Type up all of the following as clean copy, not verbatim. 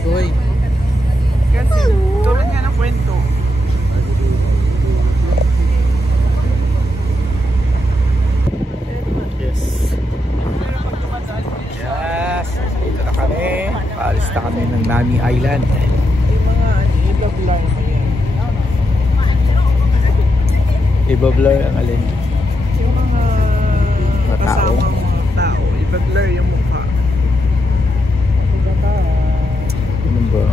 kaway-kaway. Kasi tulad nga ng kwento. Yes. Yes. Dito na kami. Paalis na kami ng Nami Island. Yung mga i-blur mo yan. I-blur ang alin? Yung mga tao. kasamang mga tao. I-blur yung mukha. Ano ba?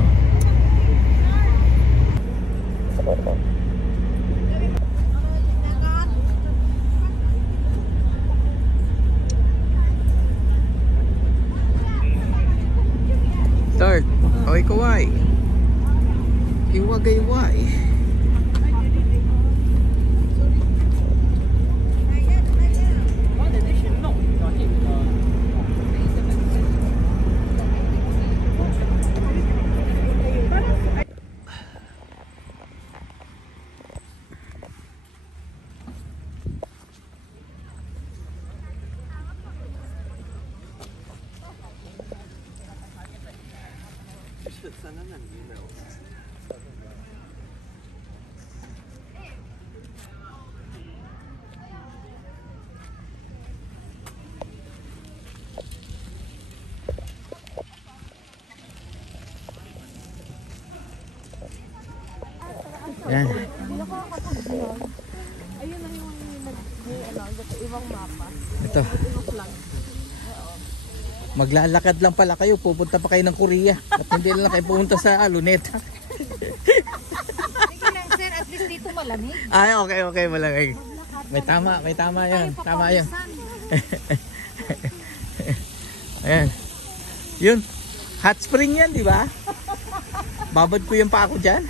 Start. Okay, kaway. Iwagay-way. Yan. Ayun na yung ibang mapa. Ito. Maglalakad lang pala kayo, pupunta pa kayo ng Korea at hindi lang kayo pupunta sa Luneta. Sige lang sir, at least dito malamig. Ay, okay, malamig. May tama yan. Tama yan. Ayan. Yun. Hot spring yan, di ba? Babad ko yung pa ako dyan.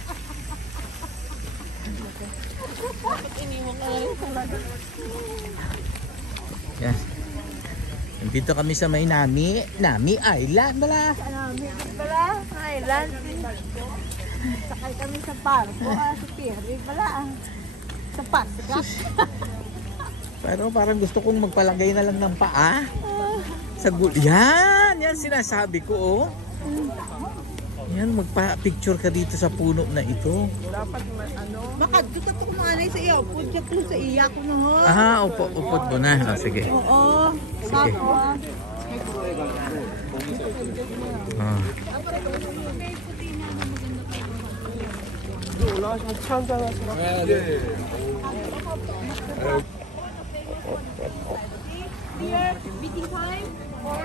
Yan. Nandito kami sa may Nami Island bala. Island. Sakay kami sa barko, sa ferry pala. Sa Pasca. Pero parang gusto kong magpalagay na lang ng paa. Sa yan sinasabi ko oh. Yan, magpa-picture ka dito sa puno na ito. Dapat ano? Baka dito ko manay sa iyo, pudyak ko sa iya ko na ho. Upot mo na. Oh, sige. Oo. Sige. Oh. Here, meeting time.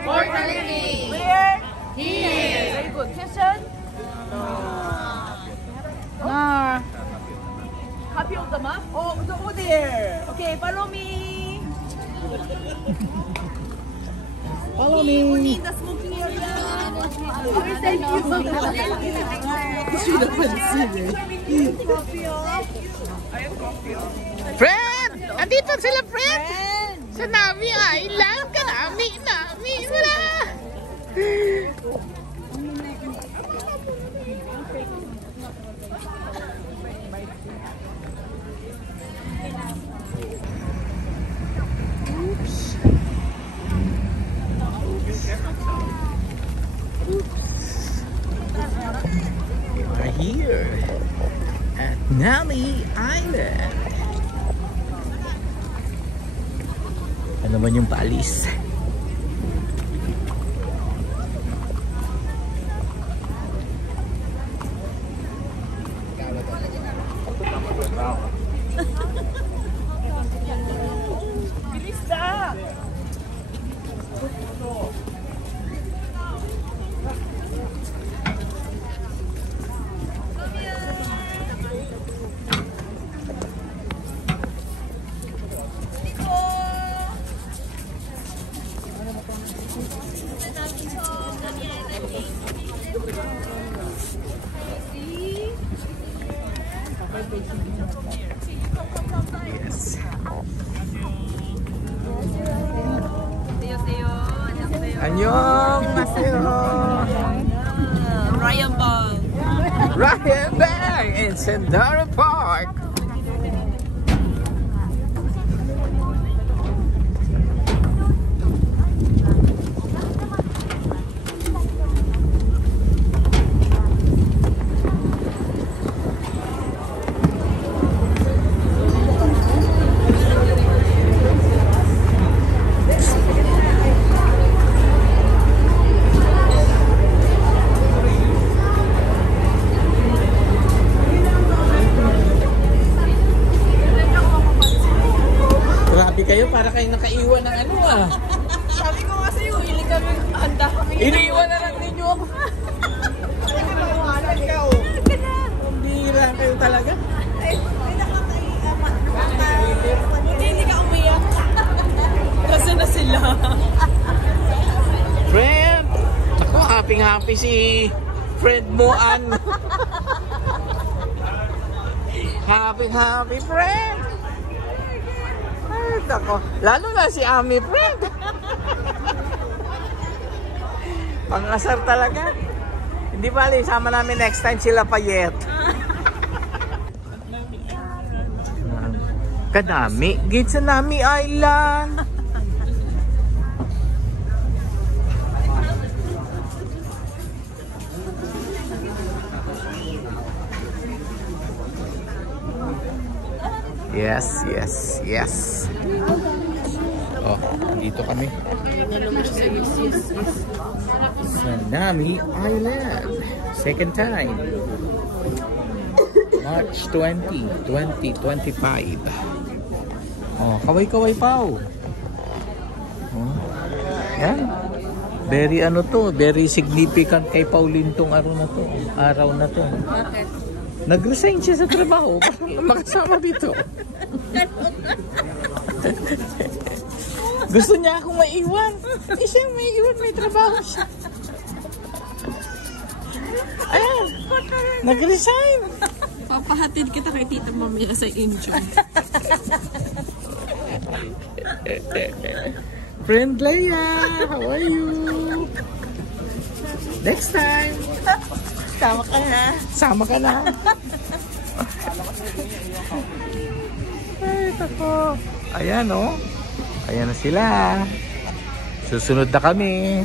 4:30. Where? Here. Very good. Session? Copy of the map? Oh, over there. Okay, follow me. Follow me. Only in the smoking area. Okay, thank you. Friend! Andito sila, friend! Sa Nami Island ka Nami. Wala! We're here at Nami Island. Ano naman yung paalis? Yes. Annyeonghaseyo. Ryan Ball. Ryan Bang in Sendara Park. Grabe kayo, para kayong nakaiwan ng ano ah. Sabi ko kasi, willing kami, handa kami. Iniiwan na lang ninyo ako. Ang bira kayo talaga. Hindi ka umiyak. Kasi na sila. Friend! Ako, happy si friend mo, Ann. Happy friend! Ay, nako. Lalo na si Ami, friend. Pangasar talaga. Hindi bali, sama namin next time sila Payet. Kadami. Gate sa Nami Island. Yes. Oh, dito kami. Sa Nami Island. Second time. March 20, 2025. Oh, kaway-kaway pao. Oh. Yan. Very ano to, very significant kay Pauline tong araw na to. Bakit? Nag-resign siya sa trabaho para makasama dito. Gusto niya akong maiwan. Hindi siya maiwan, may trabaho siya. Ayan, nag-resign. Papahatid kita kay tita mamaya sa Incheon. Friend Leia, how are you? Next time. Sama ka na. Ay, tako. Ayan, oh. Ayan na sila. Susunod na kami.